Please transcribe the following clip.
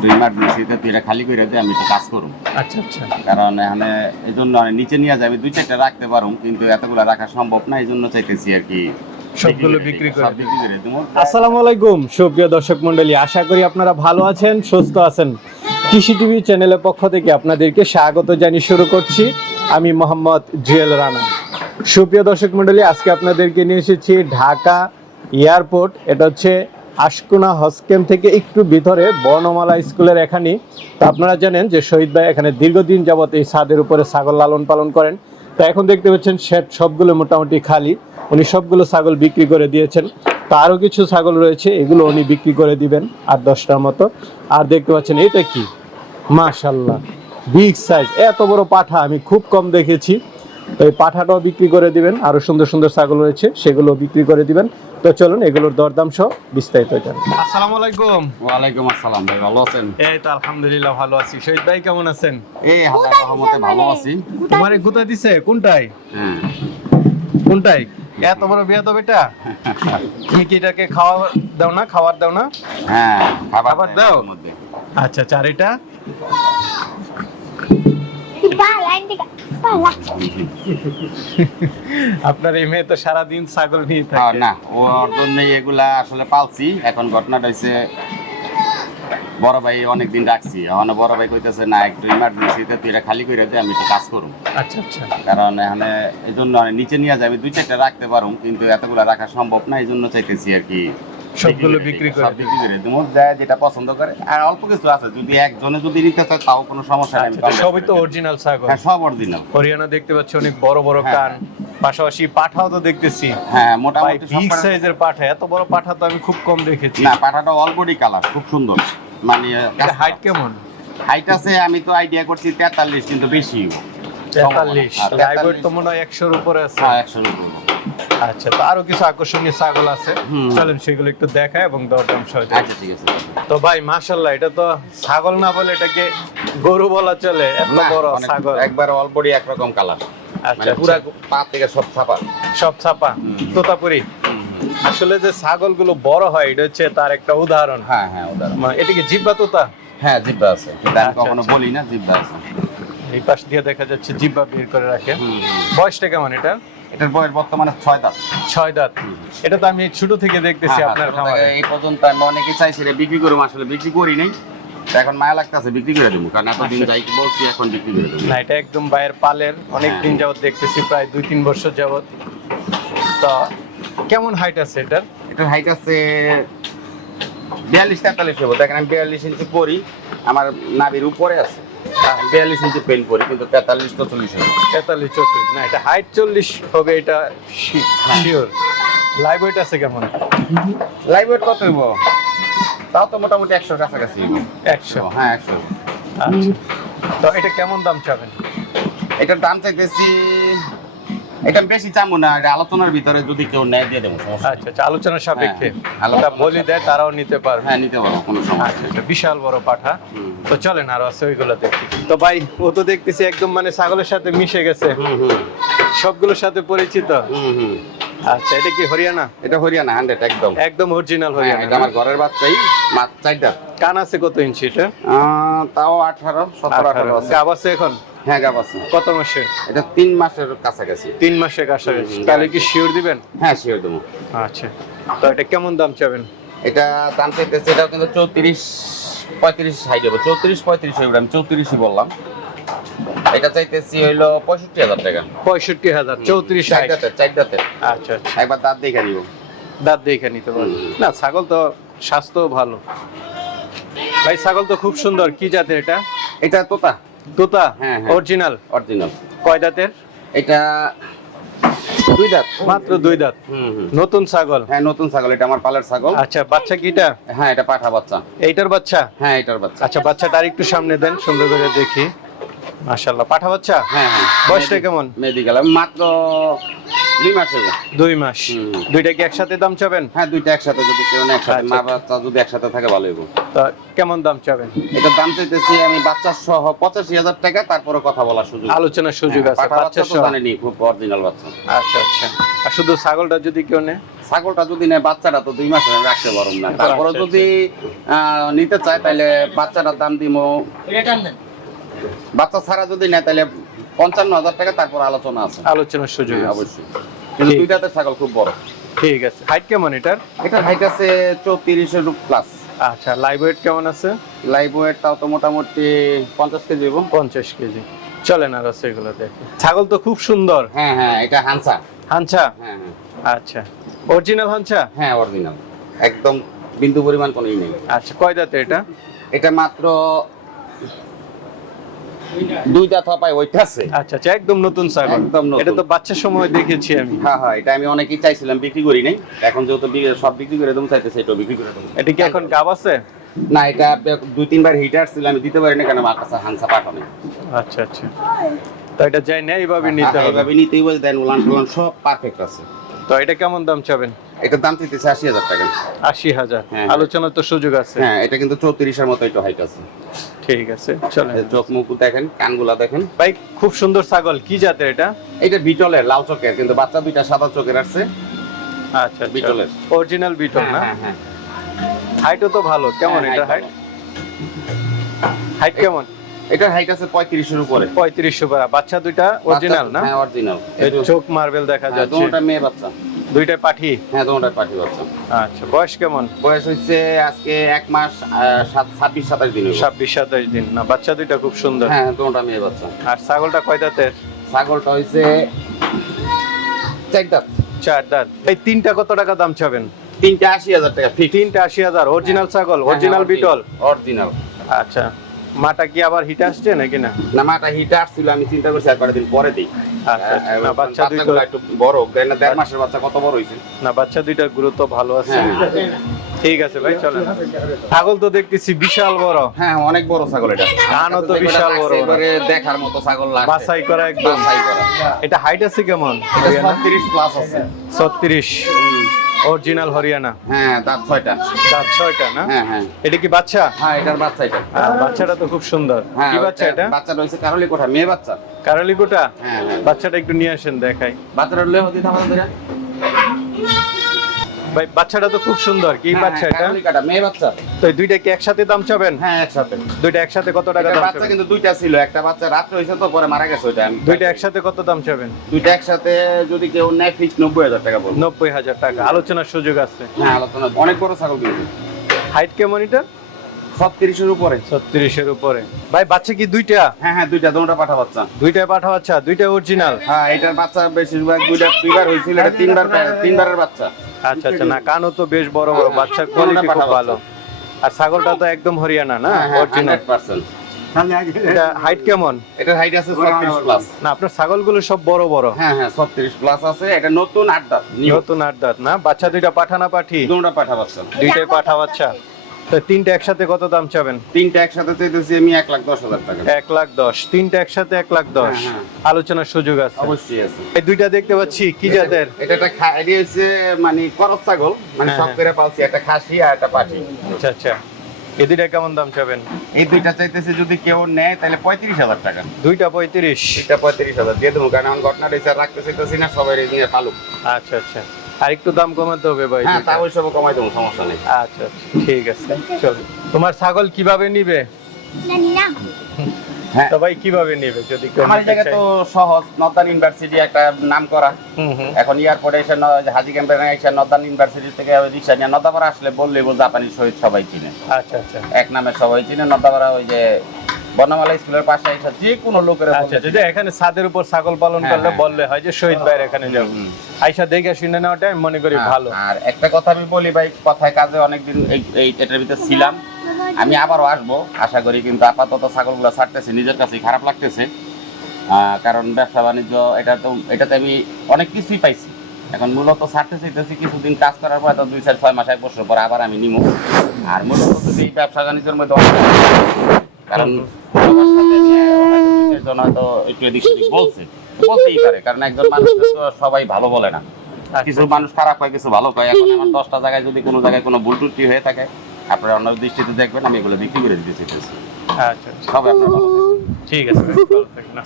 তুই এটা খালি করে দে আমি কাজ করুম। আচ্ছা আচ্ছা। কারণ এখানে এই জন্য নিচে নিয়ে আমি দুই চারটা রাখতে পারুম কিন্তু এতগুলো রাখা সম্ভব না এই জন্য চাইতেছি আর কি সবগুলো বিক্রি করে আসসালামু আলাইকুম সুপ্রিয় দর্শক মণ্ডলী আশা করি আপনারা ভালো আছেন সুস্থ আছেন। কৃষি টিভি চ্যানেলের পক্ষ থেকে আপনাদেরকে স্বাগত জানিয়ে শুরু করছি। আমি মোহাম্মদ জুয়েল রানা। সুপ্রিয় দর্শক মণ্ডলী আজকে আপনাদেরকে নিয়ে এসেছি ঢাকা এয়ারপোর্ট এটা হচ্ছে আশকুনা হসকেম থেকে একটু ভিতরে বর্ণমালা স্কুলের এখানে তো আপনারা জানেন যে শহীদ ভাই এখানে দীর্ঘদিন যাবত এই ছাদের উপরে ছাগল লালন পালন করেন। তো এখন দেখতে পাচ্ছেন শেড সবগুলো মোটামুটি খালি। উনি সবগুলো ছাগল বিক্রি করে দিয়েছেন। তো আরও কিছু ছাগল রয়েছে, এগুলো উনি বিক্রি করে দিবেন আর দশটার মতো। আর দেখতে পাচ্ছেন, এটা কি? মাশাল্লাহ বিগ সাইজ, এত বড় পাঠা, আমি খুব কম দেখেছি। এই পাঠাটাও বিক্রি করে দিবেন। আরও সুন্দর সুন্দর ছাগল রয়েছে সেগুলো বিক্রি করে দিবেন। তো চলুন এগুলোর দরদাম সহ বিস্তারিত জানেন আসসালামু আলাইকুম। ওয়ালাইকুম আসসালাম ভাই ভালো আছেন? এই তো আলহামদুলিল্লাহ ভালো আছি। শহীদ ভাই কেমন আছেন? এই হাল্লা রহমতে ভালো আছি। তোমারে গুতা দিছে? কোনটাই হ্যাঁ। কোনটাই এত বড় বিয়া তো বেটা? তুমি কি এটাকে খাওয়া দাও না খাবার দাও না? হ্যাঁ খাবার দাও? দাও আচ্ছা চার এটা? আপনার এই মেয়ে তো সারাদিন ছাগল নিয়ে থাকে। না ওর জন্যই এগুলা আসলে পালছি। এখন ঘটনাটা হচ্ছে বড় ভাই অনেকদিন রাখছি। এখন বড় ভাই কইতেছে না একটু ইমার্জেন্সিতে তুই এটা খালি করে দে আমি একটু কাজ করুম আচ্ছা আচ্ছা। কারণ এখানে এই জন্য নিচে নিয়ে আমি দুই চারটা রাখতে পারুম কিন্তু এতগুলা রাখা সম্ভব না এই জন্য চাইতেছি আর কি সবগুলো বিক্রি করে বিক্রি করে। দেবো যায় যেটা পছন্দ করে। আর অল্প কিছু আছে যদি একজনে যদি নিতে চায় তাও কোনো সমস্যা নেই আচ্ছা, সবই তো অরিজিনাল ছাগল। হ্যাঁ সব অরিজিনাল হরিয়ানা দেখতে পাচ্ছি অনেক বড় বড় হ্যাঁ, কান পাশাপাশি পাঠাও তো দেখতেছি। হ্যাঁ মোটামুটি বিগ পাঠা- সাইজের পাঠা এত বড় পাঠা তো আমি খুব কম দেখেছি। না পাঠাটা অলবডি কালার খুব সুন্দর। মানে হাইট কেমন? হাইট আছে আমি তো আইডিয়া করছি তেতাল্লিশ কিন্তু বেশি। তেতাল্লিশ হ্যাঁ, লাইভ 43 তো মনে হয় একশোর উপরে আছে। হ্যাঁ একশো উপর। আচ্ছা তো আরও কিছু আকর্ষণীয় ছাগল আছে। চলেন সেগুলো একটু দেখায় এবং দরদাম সহ আচ্ছা ঠিক আছে। তো ভাই মাশাল্লাহ এটা তো ছাগল না বলে এটাকে গরু বলা চলে এত বড় ছাগল। একবার অলবডি একরকম কালার আচ্ছা মানে পুরা আচ্ছা। পা থেকে সব ছাপা। সব ছাপা তোতাপুরি। আসলে যে ছাগলগুলো বড় হয় এটা হচ্ছে তার একটা উদাহরণ। হ্যাঁ হ্যাঁ ওদের মানে এটা কি জিব্বা তোতা? হ্যাঁ জিব্বা আছে। আমি আচ্ছা, কখনো আচ্ছা। বলি না জিব্বা আছে। এই পাশ দিয়ে দেখা যাচ্ছে জিব্বা বের করে রাখে। বয়সটা কেমন এটা এটার বয়স বর্তমানে ছয় দাঁত। ছয় দাঁত। এটা তো আমি ছোট থেকে দেখতেছি হ্যাঁ, আপনার হ্যাঁ, খামারে। এই পর্যন্ত আমি অনেকে চাইছি রে বিক্রি করব আসলে বিক্রি করি নাই। এখন মায়া লাগতেছে বিক্রি করে দেবো কারণ এতদিন আচ্ছা। যাই বলছি এখন বিক্রি করে দেবো না এটা একদম বাইরের পালের অনেক দিন হ্যাঁ। যাবত দেখতেছি প্রায় দুই তিন বছর যাবত তো কেমন হাইট আছে এটার? এটার হাইট আছে বিয়াল্লিশ তেতাল্লিশ হব দেখেন আমি বিয়াল্লিশ ইঞ্চি করি আমার নাভির উপরে আছে। বিয়াল্লিশ ইঞ্চি পেন করি কিন্তু তেতাল্লিশ চল্লিশ তেতাল্লিশ চল্লিশ না এটা হাইট চল্লিশ হবে এটা শিওর লাইভ ওয়েট আছে কেমন? লাইভ ওয়েট কত হইব? তাও তো মোটামুটি একশোর কাছাকাছি একশো হ্যাঁ একশো। আচ্ছা। তো এটা কেমন দাম চাবেন? এটার দাম চাইতেছি এটা বেশি চামু না এটা আলোচনার ভিতরে যদি কেউ নেয় দিয়ে দেবো আচ্ছা আচ্ছা আলোচনার সাপেক্ষে। হ্যাঁ, বলি দেয় তারাও নিতে পারবে। হ্যাঁ নিতে পারব কোনো সমস্যা আচ্ছা এটা বিশাল বড় পাঠা। তো চলেন আরও আছে ওইগুলো দেখি। তো ভাই ও তো দেখতেছি একদম মানে ছাগলের সাথে মিশে গেছে। হুম হুম। সবগুলোর সাথে পরিচিত। হুম হুম। আচ্ছা এটা কি হরিয়ানা? এটা হরিয়ানা হান্ড্রেড একদম। একদম অরিজিনাল হ্যাঁ, এটা হরিয়ানা আমার ঘরের বাচ্চাই মাছ চারটা কান আছে কত ইঞ্চি এটা? তাও আঠারো সতেরো আঠারো আছে। গাব আছে এখন? হ্যাঁ গাব আছে। কত মাসের? এটা তিন মাসের কাছাকাছি। তিন মাসের কাছাকাছি। তাহলে কি শিওর দিবেন? হ্যাঁ শিওর দেবো। আচ্ছা। তো এটা কেমন দাম চাবেন? এটা দাম চাইতেছে এটাও কিন্তু চৌত্রিশ পঁয়ত্রিশ হাইট হবে চৌত্রিশ পঁয়ত্রিশ হবে আমি চৌত্রিশই বললাম। এটা চাইতেছি হইল পঁয়ষট্টি হাজার টাকা। পঁয়ষট্টি হাজার চৌত্রিশ চার হাইট। দাঁতের আচ্ছা আচ্ছা। একবার দাঁত দেখে নিব। দাঁত দেখে নিতে পারবেন হুম। না ছাগল তো স্বাস্থ্য ভালো। ভাই ছাগল তো খুব সুন্দর। কি জাতের এটা? এটা তোতা। তোতা? হ্যাঁ, হ্যাঁ। অরিজিনাল অরিজিনাল কয় দাঁতের? এটা দুই দাঁত। মাত্র দুই দাঁত। নতুন ছাগল? হ্যাঁ নতুন ছাগল। এটা আমার পালার ছাগল। আচ্ছা বাচ্চা কিটা? হ্যাঁ এটা পাঠা বাচ্চা। এইটার বাচ্চা? হ্যাঁ এটার বাচ্চা। আচ্ছা বাচ্চাটা আর একটু সামনে দেন সুন্দর করে দেখি। মাশাল্লাহ পাঠা বাচ্চা? হ্যাঁ হ্যাঁ। বয়সটা কেমন? মেডিকেল মাত্র দুই মাস দুই মাস। দুইটা কি একসাথে দাম চাবেন? হ্যাঁ দুইটা একসাথে যদি কেউ না একসাথে আচ্ছা। মা বাচ্চা যদি একসাথে থাকে ভালো হইব। তা কেমন দাম চাবেন? এটার দাম চাইতেছি আমি বাচ্চা সহ পঁচাশি হাজার টাকা তারপরে কথা বলার সুযোগ আলোচনার সুযোগ হ্যাঁ, আছে বাচ্চা সহ। জানেনি খুব অরিজিনাল বাচ্চা। আচ্ছা আচ্ছা। আর শুধু ছাগলটা যদি কেউ নেয়? ছাগলটা যদি নেয় বাচ্চাটা তো দুই মাস রাখতে না। তারপরে আচ্ছা, যদি নিতে চায় তাহলে বাচ্চাটার দাম দিব বাচ্চা ছাড়া যদি নেয় তাহলে পঞ্চান্ন হাজার টাকা তারপর আলোচনা আছে। আলোচনার সুযোগ হ্যাঁ, অবশ্যই। কিন্তু। দুইটাতে ছাগল খুব বড়। ঠিক আছে। হাইট কেমন এটার? এটা হাইট আছে চৌত্রিশের প্লাস আচ্ছা লাইভ ওয়েট কেমন আছে? লাইভ ওয়েটটাও তো মোটামুটি পঞ্চাশ কেজি হইব পঞ্চাশ কেজি। চলেন আর আছে এগুলো দেখে। ছাগল তো খুব সুন্দর। হ্যাঁ হ্যাঁ এটা হানসা। হাঞ্চা হ্যাঁ হ্যাঁ। আচ্ছা। অরিজিনাল হাঞ্চা হ্যাঁ অরিজিনাল একদম বিন্দু পরিমাণ কোনো নেই। আচ্ছা কয় দাঁতে এটা? এটা মাত্র দুইটা থপায় ওইটা আছে আচ্ছা আচ্ছা একদম নতুন ছাগল একদম নতুন। এটা তো বাচ্চার সময় দেখেছি আমি। হ্যাঁ হ্যাঁ এটা আমি অনেকই চাইছিলাম বিক্রি করি নাই। এখন যেহেতু সব বিক্রি করে দেবো চাইতেছে এটাও বিক্রি করে দেবো। এটা কি এখন গাব আছে? না এটা দুই তিনবার হিটার ছিল আমি দিতে পারি না কেন আমার কাছে নেই। আচ্ছা আচ্ছা। তো এটা যাই না এইভাবে নিতে হবে। এইভাবে নিতেই বলে দেন উলান টুলান সব পারফেক্ট আছে। তো এটা কেমন দাম চাবেন? এটার দাম চাইতেছে আশি হাজার টাকা। আশি হাজার। হ্যাঁ। আলোচনার তো সুযোগ আছে। হ্যাঁ এটা কিন্তু চৌত্রিশের মতো একটু হাইট আছে। ঠিক আছে চলেন। চোখ মুখ দেখেন কানগুলা দেখেন। ভাই খুব সুন্দর ছাগল কি জাতের এটা? এটা বিটলের লাল চোখের কিন্তু বাচ্চা দুইটা সাদা চোখের আসছে আচ্ছা বিটলের। অরিজিনাল বিটল না? হ্যাঁ হ্যাঁ হাইটও তো ভালো কেমন হ্যাঁ, এটা হাইট হাইট কেমন? এটার হাইট আছে পঁয়ত্রিশের উপরে। পঁয়ত্রিশশো পারা বাচ্চা দুইটা অরিজিনাল না? হ্যাঁ অরিজিনাল চোখ মার্বেল দেখা যাচ্ছে। দুটোটা মেয়ে বাচ্চা। দুইটা পাঠি? হ্যাঁ দুটোটা পাঠি বাচ্চা। আচ্ছা বয়স কেমন? বয়স হচ্ছে আজকে এক মাস ছাব্বিশ সাতাশ দিন ছাব্বিশ সাতাশ দিন। না বাচ্চা দুইটা খুব সুন্দর। হ্যাঁ দুটোটা মেয়ে বাচ্চা। আর ছাগলটা কয় দাঁতের? ছাগলটা হচ্ছে চার দাঁত। চার দাঁত। এই তিনটা কত টাকা দাম চাবেন? তিনটা আশি হাজার টাকা তিনটা আশি হাজার অরিজিনাল হ্যাঁ, ছাগল অরিজিনাল বিটল? অরিজিনাল আচ্ছা। মাটা কি আবার হিট আসছে নাকি না? না মাটা হিট আসছিল আমি চিন্তা করছি আর কয়েকদিন পরে দিই। আচ্ছা, আচ্ছা। না, বাচ্চা বাচ্চাগুলো একটু বড় কেন না দেড় মাসের বাচ্চা কত বড় হয়েছে? না বাচ্চা দুইটার গুরুত্ব ভালো আছে। হ্যাঁ। ঠিক আছে ভাই চলেন। ছাগল তো দেখতেছি বিশাল বড়। হ্যাঁ অনেক বড় ছাগল এটা। কানও তো বিশাল বড়। এবারে দেখার মতো ছাগল লাগছে বাছাই করা একদম। বাছাই করা। এটা হাইট আছে কেমন? এটা 36 প্লাস আছে। ছত্রিশ। অরিজিনাল হরিয়ানা হ্যাঁ দাঁত ছয়টা। দাঁত ছয়টা না? হ্যাঁ হ্যাঁ। এটা কি বাচ্চা? হ্যাঁ এটার বাচ্চা এটা। বাচ্চাটা তো খুব সুন্দর। হ্যাঁ কি বাচ্চা এটা? বাচ্চা রয়েছে কারলি কোঠা মেয়ে বাচ্চা। কারলি হ্যাঁ হ্যাঁ। বাচ্চাটা একটু নিয়ে আসেন দেখাই। বাচ্চাটা হলে হতে থামান ভাই বাচ্চাটা তো খুব সুন্দর। কি হ্যাঁ, বাচ্চা এটা? কাটা মেয়ে বাচ্চা। তো এই দুইটা কি একসাথে দাম চাবেন? হ্যাঁ একসাথে। দুইটা একসাথে কত টাকা দাম বাচ্চা কিন্তু দুইটা ছিল একটা বাচ্চা রাত্রে হয়েছে তো পরে মারা গেছে আমি দুইটা একসাথে কত দাম চাবেন? দুইটা একসাথে যদি কেউ নেয় ফিক্স নব্বই হাজার টাকা বলব। নব্বই হাজার টাকা আলোচনার সুযোগ আছে। হ্যাঁ আলোচনা অনেক বড় ছাগল কিন্তু। হাইট কেমন এটা? সব তিরিশের উপরে। ছত্রিশের উপরে। ভাই বাচ্চা কি দুইটা? হ্যাঁ হ্যাঁ দুইটা দুটা পাঠা বাচ্চা। দুইটা পাঠা বাচ্চা দুইটা অরিজিনাল হ্যাঁ এটার বাচ্চা বেশিরভাগ দুইটা দুইবার হয়েছিল এটা তিনবার তিনবারের বাচ্চা। আচ্ছা আচ্ছা না কানও তো বেশ বড় বড় বাচ্চার কোয়ালিটি খুব ভালো। আর ছাগলটা তো একদম হরিয়ানা না? হ্যাঁ হ্যাঁ অরিজিনাল এটা হাইট কেমন? এটার হাইট আছে ছত্রিশ প্লাস না আপনার ছাগলগুলো সব বড় বড়। হ্যাঁ হ্যাঁ প্লাস আছে। এটা নতুন আট দাঁত নতুন আট দাঁত না? বাচ্চা দুইটা পাঠানা পাঠি? দুটা পাঠা বাচ্চা দুইটাই পাঠা বাচ্চা তো তিনটা একসাথে কত দাম চাবেন? তিনটা একসাথে চাইতেছি আমি এক লাখ দশ হাজার টাকা। এক লাখ দশ। তিনটা একসাথে এক লাখ দশ। হ্যাঁ, হ্যাঁ। আলোচনার সুযোগ আছে। অবশ্যই আছে। এই দুইটা দেখতে পাচ্ছি কি জাতের? এটা একটা খা- হচ্ছে মানে করস ছাগল মানে হ্যাঁ, সব। করে পালছি একটা খাসি আর একটা পাঠি আচ্ছা আচ্ছা। এই দুইটা কেমন দাম চাবেন? এই দুইটা চাইতেছে যদি কেউ নেয় তাহলে পঁয়ত্রিশ হাজার টাকা। দুইটা পঁয়ত্রিশ। এটা পঁয়ত্রিশ হাজার দিয়ে দেবো কারণ ঘটনা রয়েছে রাখতে চাইতেছি না সবাই নিয়ে পালুক। আচ্ছা আচ্ছা। আর একটু দাম কমাতে হবে ভাই হ্যাঁ তা ওই সব কমাই দেবো সমস্যা নেই। আচ্ছা আচ্ছা ঠিক আছে চলো। তোমার ছাগল কীভাবে নিবে? জানি না হ্যাঁ। তো ভাই কীভাবে নিবে যদি কেউ আমার জায়গা তো সহজ নর্দার্ন ইউনিভার্সিটি একটা নাম করা। এখন এয়ারপোর্টে এসে হাজি ক্যাম্পে এসে নর্দার্ন ইউনিভার্সিটি থেকে রিক্সা নিয়ে নদাপাড়া আসলে বললেই জাপানি শহীদ সবাই চিনে। আচ্ছা আচ্ছা। এক নামে সবাই চিনে নদাপাড়া ওই যে বর্ণমালা স্কুলের পাশে এসে যে কোনো লোকের আচ্ছা যদি এখানে ছাদের উপর ছাগল পালন হ্যাঁ, করলে হ্যাঁ। বললে হয় যে শহীদ ভাইয়ের এখানে যাব আইসা দেখে শুনে নেওয়াটা আমি মনে করি ভালো। আর একটা কথা আমি বলি ভাই কথায় কাজে অনেকদিন এই এটার ভিতরে ছিলাম। আমি আবারও আসব আশা করি কিন্তু আপাতত ছাগলগুলো ছাড়তেছে নিজের কাছেই খারাপ লাগতেছে। কারণ ব্যবসা বাণিজ্য এটা তো এটাতে আমি অনেক কিছুই পাইছি। এখন মূলত ছাড়তে চাইতেছি কিছুদিন কাজ করার পর তো দুই চার ছয় মাস এক বছর পর আবার আমি নিমু। আর মূলত যদি এই ব্যবসা বাণিজ্যের মধ্যে কারণ সবার সাথে নিয়ে হয়তো দুই হয়তো একটু এদিক সেদিক বলছে বলতেই পারে কারণ একজন মানুষ তো সবাই ভালো বলে না আচ্ছা, কিছু মানুষ খারাপ হয় কিছু ভালো হয় এখন আমার দশটা জায়গায় যদি কোনো জায়গায় কোনো ভুল ত্রুটি হয়ে থাকে আপনারা অন্য দৃষ্টিতে দেখবেন আমি এগুলো বিক্রি করে দিতে চাইতেছি আচ্ছা আচ্ছা সবাই আপনার ভালো থাকবেন। ঠিক আছে ভাই, ভালো থাকবেন।